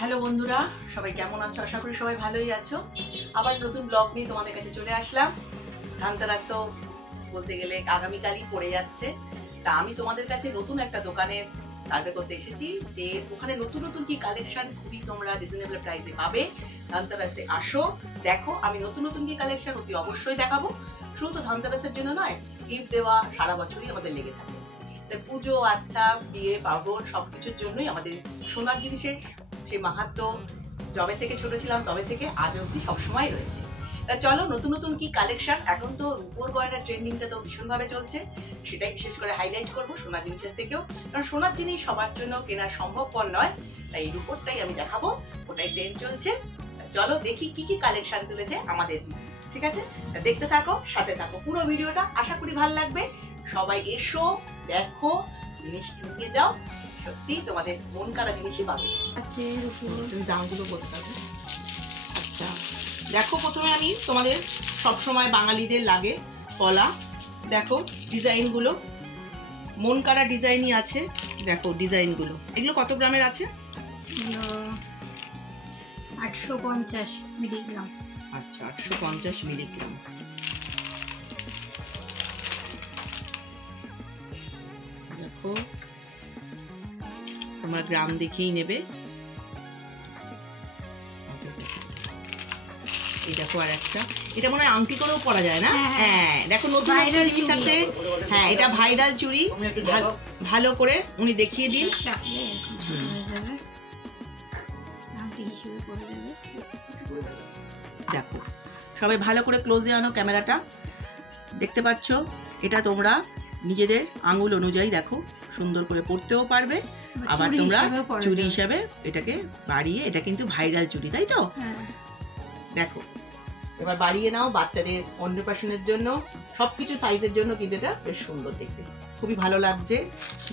Hello বন্ধুরা, সবাই কেমন আছো? আশা করি সবাই ভালোই আছো। আবার নতুন ব্লগ নিয়ে তোমাদের কাছে চলে আসলাম। ধানতেরাস তো বলতে গেলে আগামীকালই পড়ে যাচ্ছে। তা আমি তোমাদের কাছে নতুন একটা দোকানের সার্ভে করতে এসেছি যে ওখানে নতুন নতুন কি কালেকশন খুবই তোমরা রিজনেবল প্রাইসে পাবে। ধানতেরাসে আসো, দেখো আমি নতুন নতুন কি কালেকশন অতি অবশ্যই দেখাবো। শুধু তো ধানতেরাসের জন্য নয়, গিফট দেওয়া সারা বছরই আমাদের লেগে থাকে। পুজো, আচ্ছা, বিয়ে, পার্বণ সবকিছুর জন্যই আমাদের সোনার জিনিসের সেই মাহাত্ম্য যবে থেকে ছোট ছিলাম তবে থেকে আজ অবধি সবসময় রয়েছে। তা চলো নতুন নতুন কি কালেকশন। এখন তো রূপোর গয়নার ট্রেন্ডিংটা তো ভীষণভাবে চলছে, সেটাই বিশেষ করে হাইলাইট করবো সোনার জিনিসের থেকেও, কারণ সোনার জিনিস সবার জন্য কেনা সম্ভবপর নয়। তাই এই রূপোরটাই আমি দেখাবো, ওটাই ট্রেন্ড চলছে। চলো দেখি কি কি কালেকশন তুলেছে আমাদের। ঠিক আছে, দেখতে থাকো, সাথে থাকো পুরো ভিডিওটা, আশা করি ভালো লাগবে। সবাই এসো, দেখো, জিনিস কিনে যাও, সত্যি তোমাদের মন কাড়া জিনিসই পাবে। তুমি দামগুলো বলতে পারবে? আচ্ছা দেখো, প্রথমে আমি তোমাদের সবসময় বাঙালিদের লাগে কলা, দেখো ডিজাইনগুলো মন কাড়া ডিজাইনই আছে। দেখো ডিজাইনগুলো, এগুলো কত গ্রামের আছে? 850 মিলিগ্রাম। আচ্ছা 850 মিলিগ্রাম। দেখো তোমরা গ্রাম দেখেই নেবে। এই দেখো আর একটা, এটা মনে হয় আংটি করেও পরা যায় না? হ্যাঁ দেখো নতুন একটা জিনিস আছে। হ্যাঁ এটা ভাইরাল চুড়ি, ভালো করে উনি দেখিয়ে দিন। দেখো সবাই ভালো করে ক্লোজে আনো ক্যামেরাটা, দেখতে পাচ্ছ? এটা তোমরা নিজেদের আঙুল অনুযায়ী দেখো সুন্দর করে পরতেও পারবে, আবার তোমরা চুড়ি হিসাবে এটাকে বাড়িয়ে, এটা কিন্তু ভাইরাল চুড়ি, তাই তো? দেখো এবার বাড়িয়ে নাও, বাচ্চাদের অন্নপ্রাশনের জন্য, সবকিছু সাইজের জন্য কিন্তু এটা বেশ সুন্দর দেখতে, খুবই ভালো লাগছে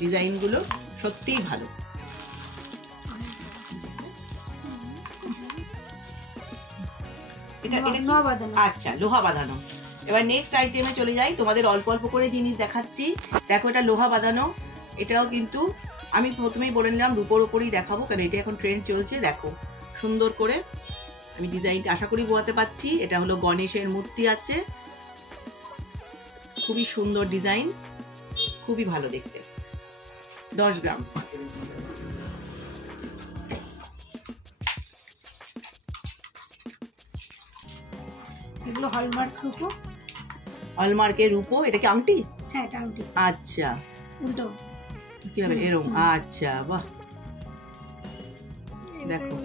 ডিজাইনগুলো, সত্যিই ভালো। আচ্ছা লোহা বাঁধানো। এবার নেক্সট আইটেমে চলে যাই, তোমাদের অল্প অল্প করে জিনিস দেখাচ্ছি। দেখো এটা লোহা বাঁধানো, এটাও কিন্তু আমি প্রথমেই বলে নিলাম রূপোর ওপরেই দেখাবো, কারণ এটা এখন ট্রেন্ড চলছে। দেখো সুন্দর করে আমি ডিজাইনটা আশা করি বোঝাতে পারছি। এটা হলো গণেশের মূর্তি আছে, খুবই সুন্দর ডিজাইন, খুবই ভালো দেখতে। 10 গ্রাম। এগুলো হলমার্ক রূপো। হলমার্কের রূপো, এটা কি আংটি? হ্যাঁ এটা আংটি। আচ্ছা উল্টো কিভাবে এরকম? আচ্ছা বাহ, দেখো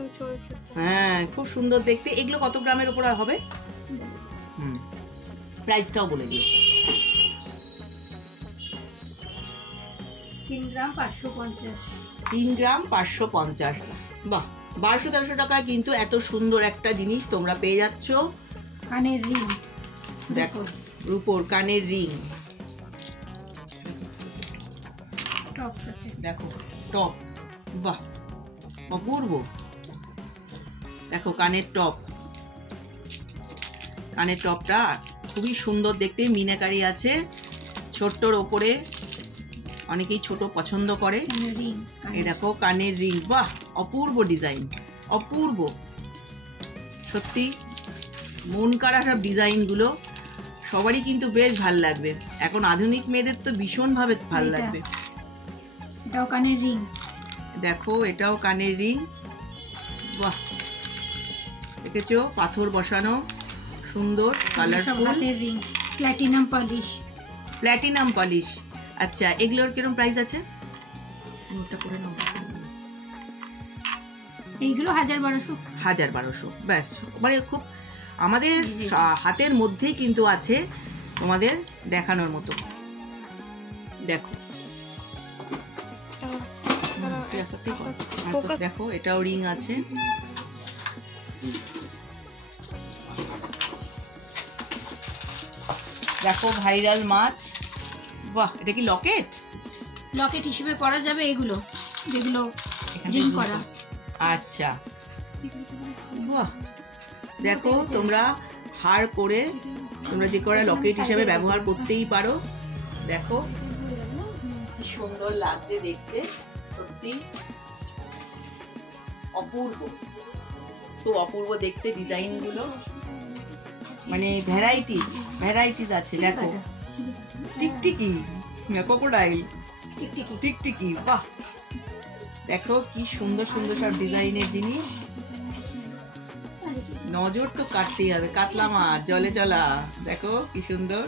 হ্যাঁ খুব সুন্দর দেখতে। এগুলো কত গ্রামের উপরে হবে? প্রাইসটাও বলে দিও। 3 গ্রাম 550। 3 গ্রাম 550। বাহ, 1200-1300 টাকায় কিন্তু এত সুন্দর একটা জিনিস তোমরা পেয়ে যাচ্ছ। কানের রিং, দেখো রূপোর কানের রিং, টপ আছে, দেখো টপ, বাহ অপূর্ব। দেখো কানের টপ, কানের টপটা খুবই সুন্দর দেখতে, মিনাকারি আছে ছোট্টর ওপরে, অনেকেই ছোট পছন্দ করে। এই দেখো কানের রিং, বাহ অপূর্ব ডিজাইন, অপূর্ব সত্যি মন কাড়া সব ডিজাইনগুলো, সবারই কিন্তু বেশ ভাল লাগবে। এখন আধুনিক মেয়েদের তো ভীষণভাবে ভাল লাগবে। এটাও কানের রিং, দেখো এটাও কানের রিং, বাহ দেখেছো পাথর বসানো, সুন্দর colourful ring, platinum polish. Platinum polish. আচ্ছা এগুলোর কিরকম প্রাইস আছে? নোটটা করে নাও। এইগুলো 1000-1200। 1000-1200, ব্যাস মানে খুব আমাদের হাতের মধ্যেই কিন্তু আছে, তোমাদের দেখানোর মতো। দেখো দেখো এটাও রিং আছে। দেখো ভাইরাল মাছ, বাহ এটা কি লকেট? লকেট হিসেবে পরা যাবে এগুলো, যেগুলো রিং করা। আচ্ছা বাহ, দেখো তোমরা হার করে তোমরা যে করা লকেট হিসেবে ব্যবহার করতেই পারো। দেখো কি সুন্দর লাগছে দেখতে, সত্যি অপূর্ব, খুব অপূর্ব দেখতে ডিজাইন গুলো, মানে ভ্যারাইটিস আছে। দেখো টিকটিকি, ক্রোকোডাইল, টিকটিকি, বাহ দেখো কি সুন্দর সুন্দর সব ডিজাইনের জিনিস। নজর তো কাটতেই হবে। কাতলা মাছ, জলে চলা, দেখো কি সুন্দর।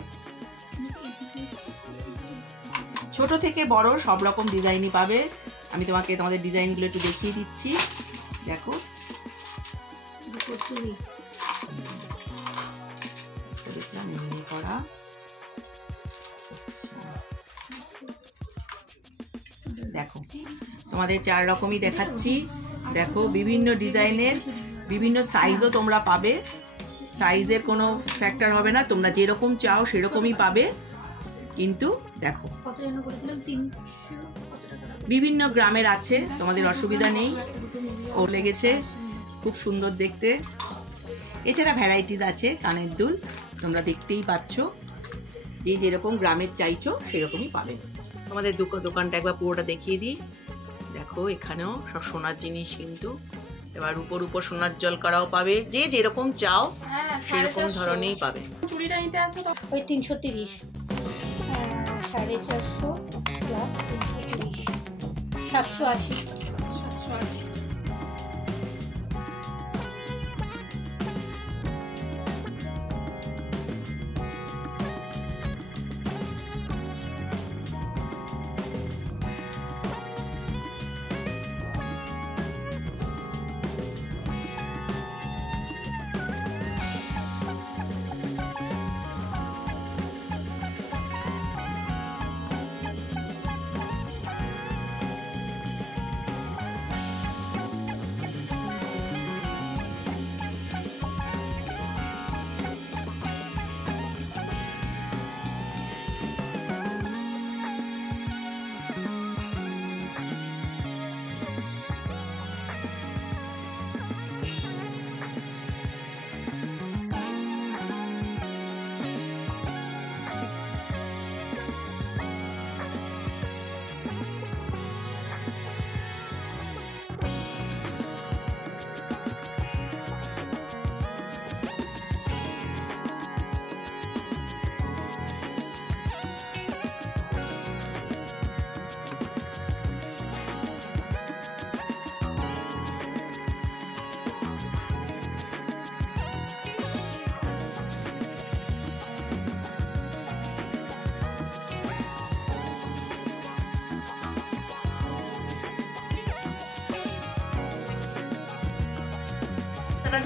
ছোট থেকে বড় সব রকম ডিজাইনই পাবে। আমি তোমাদের ডিজাইনগুলো একটু দেখিয়ে দিচ্ছি। দেখো দেখলাম এমনি করা। দেখো তোমাদের 4 রকমই দেখাচ্ছি। দেখো বিভিন্ন ডিজাইনের, বিভিন্ন সাইজও তোমরা পাবে। সাইজের কোনো ফ্যাক্টর হবে না, তোমরা যেরকম চাও সেরকমই পাবে। কিন্তু দেখো বিভিন্ন গ্রামের আছে, তোমাদের অসুবিধা নেই। ও লেগেছে, খুব সুন্দর দেখতে। এছাড়া ভ্যারাইটিস আছে কানের দুল, তোমরা দেখতেই পাচ্ছ। যে যেরকম গ্রামের চাইছো সেরকমই পাবে। তোমাদের দোকানটা একবার পুরোটা দেখিয়ে দিই। দেখো এখানেও সব সোনার জিনিস, কিন্তু এবার উপর সোনার জল করাও পাবে। যে যেরকম চাও সেরকম ধরনেরই পাবে। চুড়িটা নিতে আসবো তো ওই 330, 450 প্লাস 330, 780।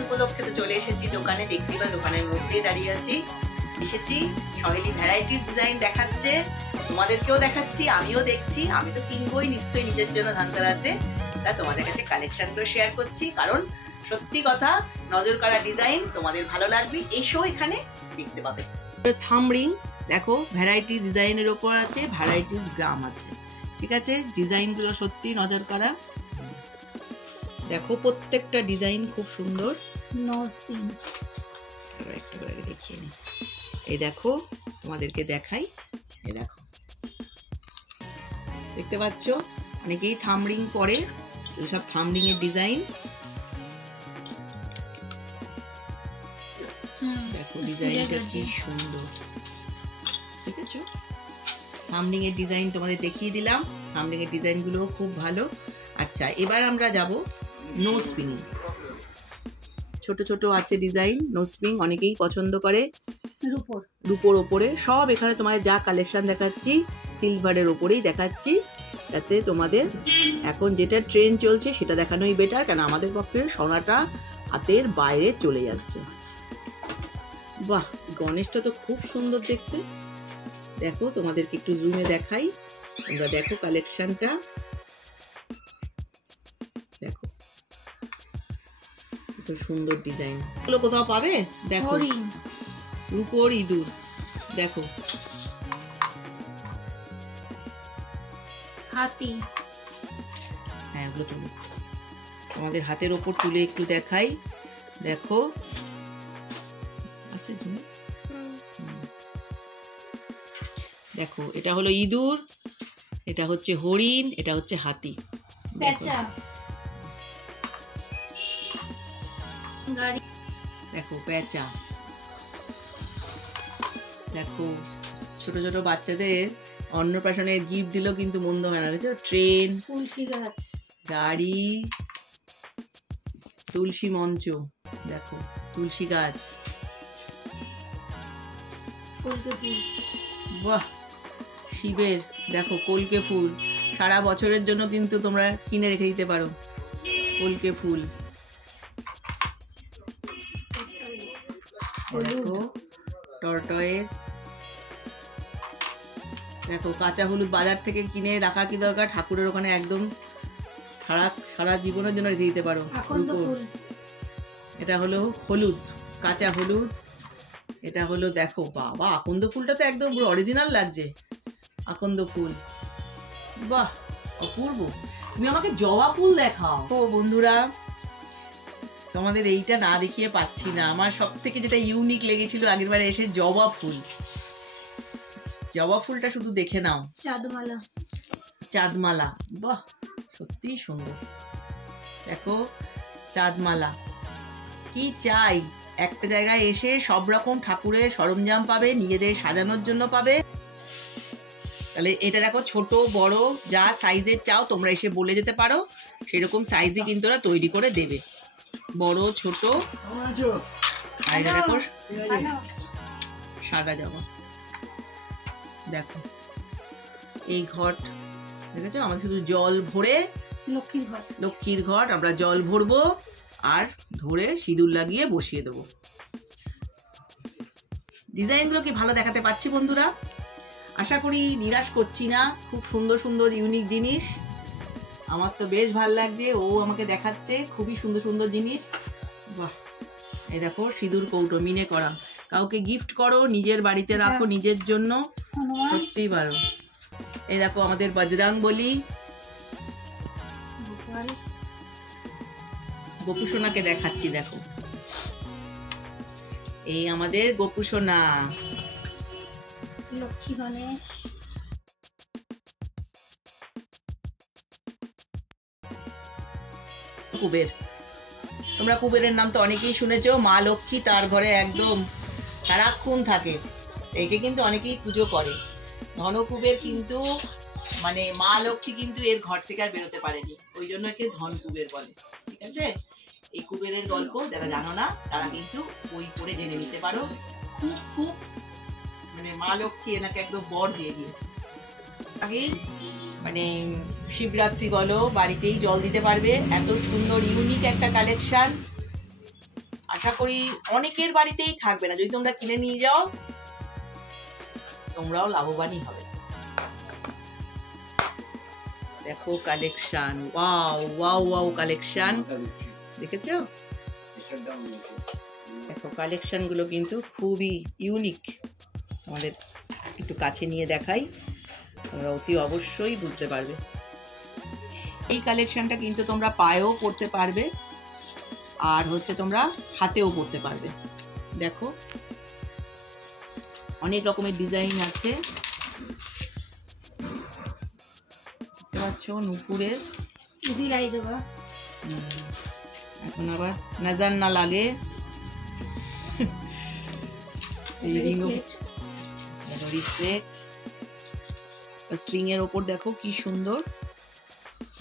উপলক্ষে তো চলে এসেছি দোকানে, দেখতেই বা দোকানের মধ্যেই দাঁড়িয়ে আছি। এসেছি সহেলি ভ্যারাইটিস ডিজাইন দেখাচ্ছে, তোমাদেরকেও দেখাচ্ছি, আমিও দেখছি। আমি তো কিনবোই নিশ্চয়ই নিজের জন্য ধানতেরাসে, তা তোমাদের কাছে কালেকশন করে শেয়ার করছি। কারণ সত্যি কথা, নজর কাড়া ডিজাইন তোমাদের ভালো লাগবে, এসো এখানে দেখতে পাবে। থাম রিং দেখো, ভ্যারাইটিস ডিজাইনের ওপর আছে, ভ্যারাইটিস গ্রাম আছে। ঠিক আছে, ডিজাইনগুলো সত্যি নজর কাড়া। দেখো প্রত্যেকটা ডিজাইন খুব সুন্দর। একটু দেখিয়ে নি, এই দেখো তোমাদেরকে দেখাই। এই দেখো, দেখতে পাচ্ছ অনেকেই থামরিং পরে, এইসব থামরিং এর ডিজাইন। দেখো ডিজাইনটা কি সুন্দর, ঠিক আছে। থামরিং এর ডিজাইন তোমাদের দেখিয়ে দিলাম। থামরিং এর ডিজাইন গুলো খুব ভালো। আচ্ছা, এবার আমরা যাব নোজ পিনিং। ছোট ছোট আছে ডিজাইন, নোজ পিং অনেকেই পছন্দ করে। রূপোর ওপরে সব, এখানে তোমাদের যা কালেকশন দেখাচ্ছি সিলভারের ওপরেই দেখাচ্ছি, যাতে তোমাদের এখন যেটা ট্রেন্ড চলছে সেটা দেখানোই বেটার। কেন আমাদের পক্ষে সোনাটা হাতের বাইরে চলে যাচ্ছে। বাহ, গণেশটা তো খুব সুন্দর দেখতে। দেখো তোমাদেরকে একটু জুমে দেখাই, তোমরা দেখো কালেকশনটা। দেখো কত সুন্দর ডিজাইন গুলো, কোথাও পাবে? দেখো রূপোর ইঁদুর, দেখো হাতি। হ্যাঁ, এগুলো তুলো, আমাদের হাতের ওপর তুলে একটু দেখাই। দেখো দেখো, এটা হলো ইঁদুর, এটা হচ্ছে হরিণ, এটা হচ্ছে হাতি। গাড়ি দেখো পেঁচা, দেখো ছোট ছোট বাচ্চাদের অন্নপ্রাশনে গিফট দিলেও কিন্তু মন্দ হয় না, বুঝছো? ট্রেন, তুলসী গাছ, গাড়ি, তুলসী মঞ্চ, দেখো তুলসী গাছ, কলকে ফুল, বাহ শিবের দেখো কলকে ফুল, সারা বছরের জন্য কিন্তু তোমরা কিনে রেখে দিতে পারো কলকে ফুল। দেখো টর্টয়েস, দেখো কাঁচা হলুদ বাজার থেকে কিনে রাখা কি দরকার, ঠাকুরের ওখানে একদম সারা জীবনের জন্য রেখে দিতে পারো। আকন্দ ফুল, এটা হলো হলুদ, কাঁচা হলুদ। এটা হলো দেখো বাবা আকন্দ ফুলটা তো একদম পুরো অরিজিনাল লাগছে, আকন্দ ফুল, বাহ অপূর্ব। তুমি আমাকে জবা ফুল দেখাও। ও বন্ধুরা, তোমাদের এইটা না দেখিয়ে পাচ্ছি না, আমার সব থেকে যেটা ইউনিক লেগেছিল আগের বারে এসে জবা ফুল। জবা ফুলটা শুধু দেখে নাও, চাঁদমালা, চাঁদমালা, বাহ সত্যি সুন্দর। দেখো চাঁদমালা, কি চাই, একটা জায়গায় এসে সব রকম ঠাকুরের সরঞ্জাম পাবে, নিজেদের সাজানোর জন্য পাবে। তাহলে এটা দেখো ছোট বড় যা সাইজের চাও তোমরা এসে বলে যেতে পারো, সেরকম সাইজই কিন্তু ওরা তৈরি করে দেবে, বড় ছোট। আর এটা দেখো সাদা জবা, দেখো এই ঘট দেখেছো, আমাদের শুধু জল ভরে লক্ষ্মীর ঘট আমরা জল ভরবো আর ধরে সিঁদুর লাগিয়ে বসিয়ে দেবো। ডিজাইনগুলো কি ভালো দেখাতে পাচ্ছি বন্ধুরা? আশা করি নিরাশ করছি না, খুব সুন্দর সুন্দর ইউনিক জিনিস, আমার তো বেশ ভালো লাগছে। ও আমাকে দেখাচ্ছে খুবই সুন্দর সুন্দর জিনিস। বাহ, এই দেখো সিঁদুর কৌটো মিনে করা, কাউকে গিফট করো, নিজের বাড়িতে রাখো নিজের জন্য, সত্যিই ভালো। এই দেখো আমাদের বজরংবলী, গোপুসোনাকে দেখাচ্ছি, দেখো এই আমাদের গোপুসোনা, লক্ষ্মী গণেশ, কুবের। তোমরা কুবেরের নাম তো অনেকেই শুনেছো, মা লক্ষ্মী তার ঘরে একদম সারাক্ষণ থাকে, একে কিন্তু অনেকেই পুজো করে। ধনকুবের কিন্তু মানে মা লক্ষ্মী কিন্তু এর ঘর থেকে আর বেরোতে পারেনি, ওই জন্য একে ধন কুবের বলে, ঠিক আছে? এই কুবেরের গল্প যারা জানো না তারা কিন্তু বই পড়ে জেনে নিতে পারো। খুব খুব মানে মা লক্ষ্মী এনাকে একদম বর দিয়ে দিয়েছে। আগে মানে শিবরাত্রি বলো বাড়িতেই জল দিতে পারবে, এত সুন্দর ইউনিক একটা কালেকশন। আশা করি অনেকের বাড়িতেই থাকবে না, যদি তোমরা কিনে নিয়ে যাও তোমরাও লাভবানই হবে। দেখো collection, wow wow wow collection, দেখেছো? দেখো কালেকশন গুলো কিন্তু খুবই ইউনিক, আমাদের একটু কাছে নিয়ে দেখাই, তোমরা অতি অবশ্যই বুঝতে পারবে। এই কালেকশনটা কিন্তু তোমরা পায়েও পরতে পারবে আর হচ্ছে তোমরা হাতেও পরতে পারবে। দেখো অনেক রকমের ডিজাইন আছে, দেখতে পাচ্ছ নুপুরের, এখন আবার নজর না লাগে। স্লিং এর ওপর দেখো কি সুন্দর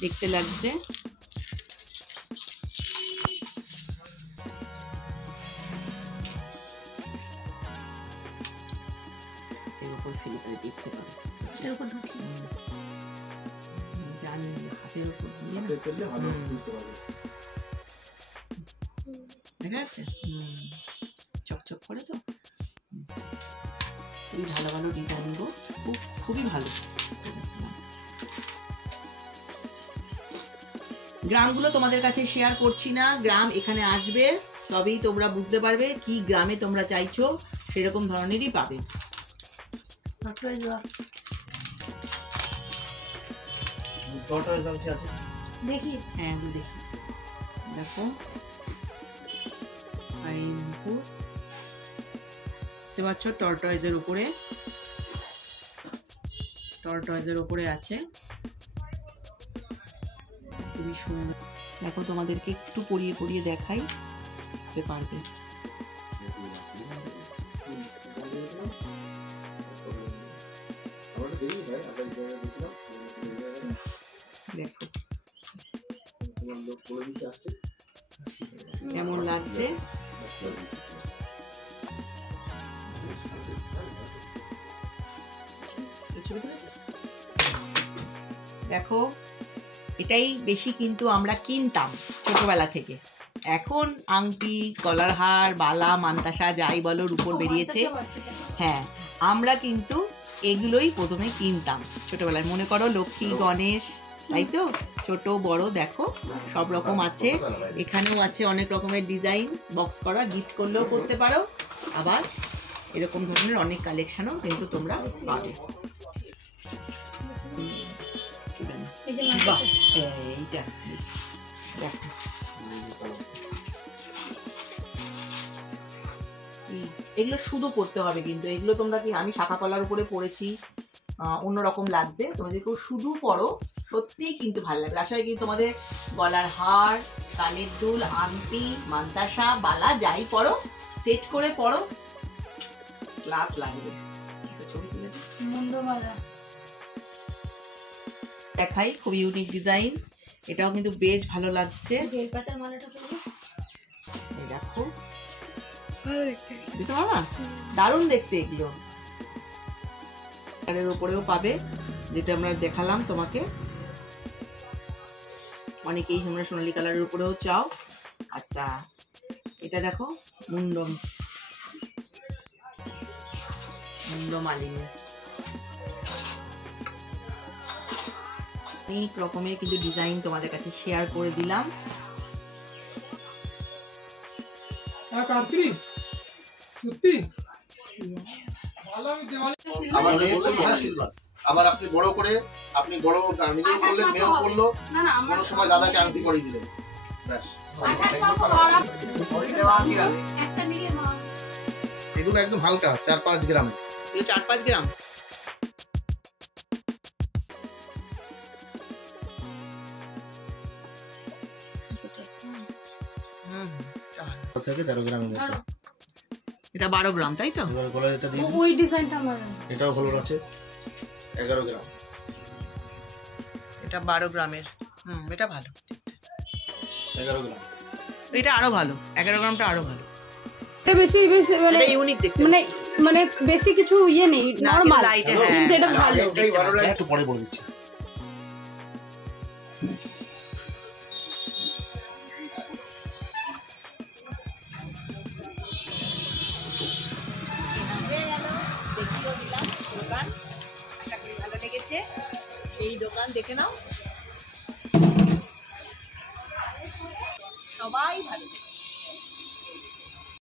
দেখতে লাগছে। এর উপর ফেলে করে দেখতে পারো, জানি হাতের উপর দিয়ে দেখা যাচ্ছে, চকচক করে তো, খুবই ভালো ভালো ডিজাইন গো, খুবই ভালো। গ্রামগুলো তোমাদের কাছে শেয়ার করছি না, গ্রাম এখানে আসবে তবেই তোমরা বুঝতে পারবে কি গ্রামে তোমরা চাইছো সেরকম ধরনেরই পাবে। দেখি, হ্যাঁ দেখি, দেখো দেখতে পাচ্ছ টর্টয়েজের উপরে আছে, খুবই সুন্দর। দেখো তোমাদেরকে একটু পরিয়ে দেখাই, করতে পারবে। দেখো কেমন লাগছে। দেখো এটাই বেশি কিন্তু আমরা কিনতাম ছোটবেলা থেকে। এখন আংটি, গলার হার, বালা, মান্তাসা যাই বলো রূপোর বেরিয়েছে। হ্যাঁ, আমরা কিন্তু এগুলোই প্রথমে কিনতাম ছোটবেলায়। মনে করো লক্ষ্মী, গণেশ, তাই তো, ছোট বড় দেখো সব রকম আছে। এখানেও আছে অনেক রকমের ডিজাইন, বক্স করা, গিফট করলেও করতে পারো। আবার এরকম ধরনের অনেক কালেকশনও কিন্তু তোমরা পাবে। বাহ, এইটা দেখো এগুলো শুধু পড়তে হবে কিন্তু। এগুলো তোমরা কি, আমি শাখা পলার উপরে পড়েছি, অন্যরকম লাগছে। তোমরা যদি কেউ শুধু পড়ো সত্যিই কিন্তু ভালো লাগবে। আসলে কিন্তু তোমাদের গলার হার, কানের দুল, আংটি, মান্তাসা, বালা যাই পড়ো, সেট করে পড়ো, ক্লাস লাগবে। ছবি তুলে দেখাই, খুব ইউনিক ডিজাইন। এটাও কিন্তু বেশ ভালো লাগছে। দেখো দারুণ দেখতে এগুলো। এর উপরেও পাবে, যেটা আমরা দেখালাম তোমাকে। অনেকেই তোমরা সোনালী কালারের উপরেও চাও। আচ্ছা, এটা দেখো মুন্ডম মালিনী, অনেক রকমের কিন্তু ডিজাইন তোমাদের কাছে শেয়ার করে দিলাম। আবার আপনি বড় করে, আপনি বড় নিজেই করলেন, মেয়েও করলো, কোনো সময় দাদাকে আংটি করে দিলেন, ব্যাস। এগুলো একদম হালকা, 4-5 গ্রাম। 4-5 গ্রাম। থেকে 13 গ্রামের মতো। এটা 12 গ্রাম, তাই তো? এবার গলায় এটা দিয়ে ওই ডিজাইনটা আমার, এটাও হলো আছে 11 গ্রাম। এটা 12 গ্রামের। এটা ভালো, 11 গ্রাম। এটা আরো ভালো, 11 গ্রামটা আরো ভালো। এটা বেশি মানে ইউনিক দেখতে, মানে বেশি কিছু ইয়ে নেই, নরমাল, কিন্তু এটা ভালো। এটাই ভালো লাগে। একটু পরে বলে দিচ্ছি। আশা করি ভালো লেগেছে। এই দোকান দেখে নাও, সবাই ভালো।